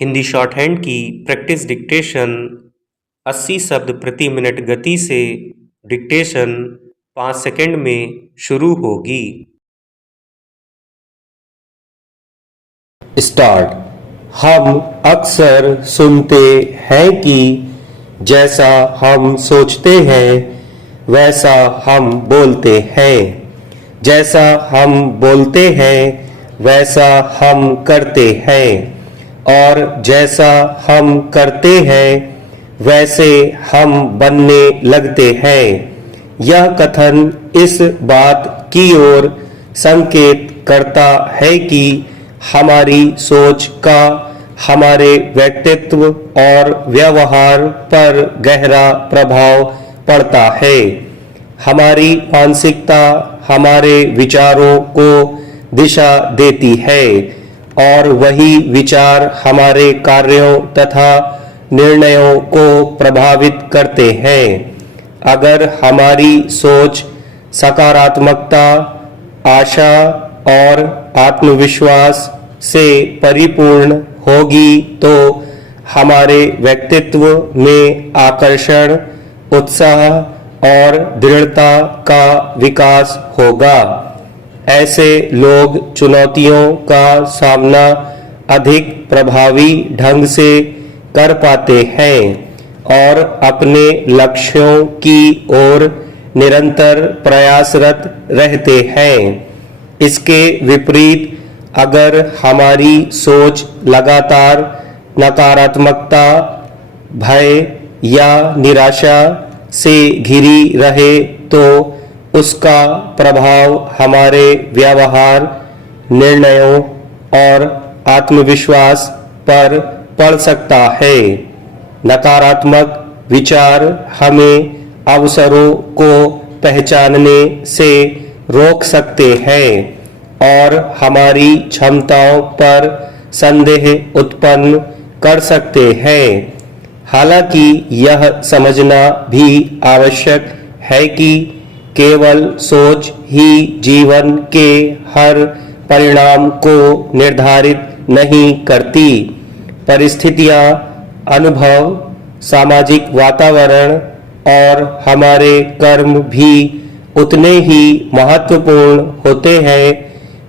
Hindi short hand की practice dictation 80 शब्द प्रति मिनट गति से डिक्टेशन 5 सेकंड में शुरू होगी। स्टार्ट। हम अक्सर सुनते हैं कि जैसा हम सोचते हैं वैसा हम बोलते हैं, जैसा हम बोलते हैं वैसा हम करते हैं और जैसा हम करते हैं वैसे हम बनने लगते हैं। यह कथन इस बात की ओर संकेत करता है कि हमारी सोच का हमारे व्यक्तित्व और व्यवहार पर गहरा प्रभाव पड़ता है। हमारी मानसिकता हमारे विचारों को दिशा देती है और वही विचार हमारे कार्यों तथा निर्णयों को प्रभावित करते हैं। अगर हमारी सोच सकारात्मकता, आशा और आत्मविश्वास से परिपूर्ण होगी तो हमारे व्यक्तित्व में आकर्षण, उत्साह और दृढ़ता का विकास होगा। ऐसे लोग चुनौतियों का सामना अधिक प्रभावी ढंग से कर पाते हैं और अपने लक्ष्यों की ओर निरंतर प्रयासरत रहते हैं। इसके विपरीत अगर हमारी सोच लगातार नकारात्मकता, भय या निराशा से घिरी रहे तो उसका प्रभाव हमारे व्यवहार, निर्णयों और आत्मविश्वास पर पड़ सकता है। नकारात्मक विचार हमें अवसरों को पहचानने से रोक सकते हैं और हमारी क्षमताओं पर संदेह उत्पन्न कर सकते हैं। हालांकि यह समझना भी आवश्यक है कि केवल सोच ही जीवन के हर परिणाम को निर्धारित नहीं करती। परिस्थितियां, अनुभव, सामाजिक वातावरण और हमारे कर्म भी उतने ही महत्वपूर्ण होते हैं।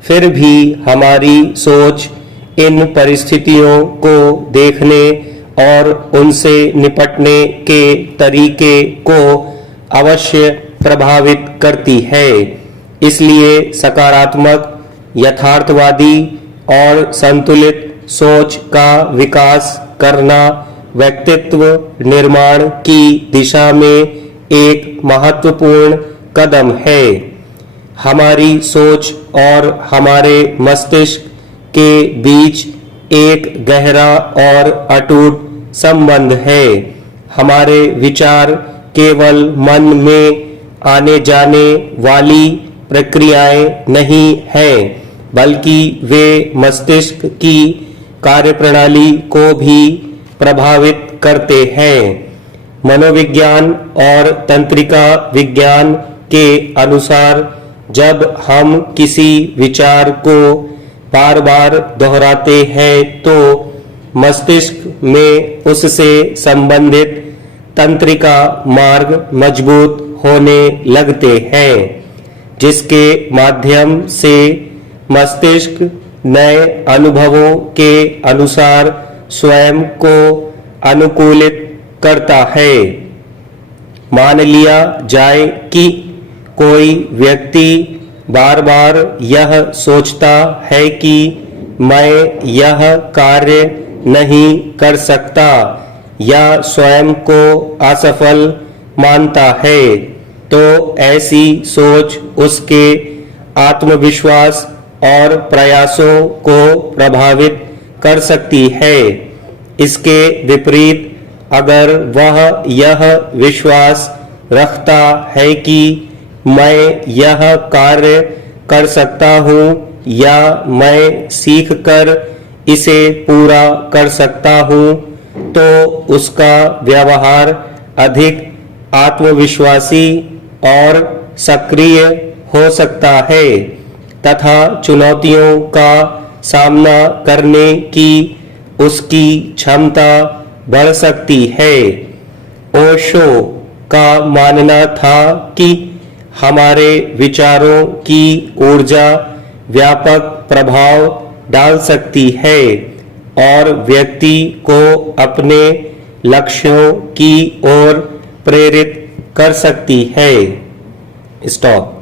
फिर भी हमारी सोच इन परिस्थितियों को देखने और उनसे निपटने के तरीके को अवश्य प्रभावित करती है। इसलिए सकारात्मक, यथार्थवादी और संतुलित सोच का विकास करना व्यक्तित्व निर्माण की दिशा में एक महत्वपूर्ण कदम है। हमारी सोच और हमारे मस्तिष्क के बीच एक गहरा और अटूट संबंध है। हमारे विचार केवल मन में आने जाने वाली प्रक्रियाएं नहीं हैं, बल्कि वे मस्तिष्क की कार्यप्रणाली को भी प्रभावित करते हैं। मनोविज्ञान और तंत्रिका विज्ञान के अनुसार जब हम किसी विचार को बार बार दोहराते हैं तो मस्तिष्क में उससे संबंधित तंत्रिका मार्ग मजबूत होने लगते हैं, जिसके माध्यम से मस्तिष्क नए अनुभवों के अनुसार स्वयं को अनुकूलित करता है। मान लिया जाए कि कोई व्यक्ति बार बार यह सोचता है कि मैं यह कार्य नहीं कर सकता या स्वयं को असफल मानता है, तो ऐसी सोच उसके आत्मविश्वास और प्रयासों को प्रभावित कर सकती है। इसके विपरीत अगर वह यह विश्वास रखता है कि मैं यह कार्य कर सकता हूँ या मैं सीखकर इसे पूरा कर सकता हूँ, तो उसका व्यवहार अधिक आत्मविश्वासी और सक्रिय हो सकता है तथा चुनौतियों का सामना करने की उसकी क्षमता बढ़ सकती है। ओशो का मानना था कि हमारे विचारों की ऊर्जा व्यापक प्रभाव डाल सकती है और व्यक्ति को अपने लक्ष्यों की ओर प्रेरित कर सकती है। स्टॉप।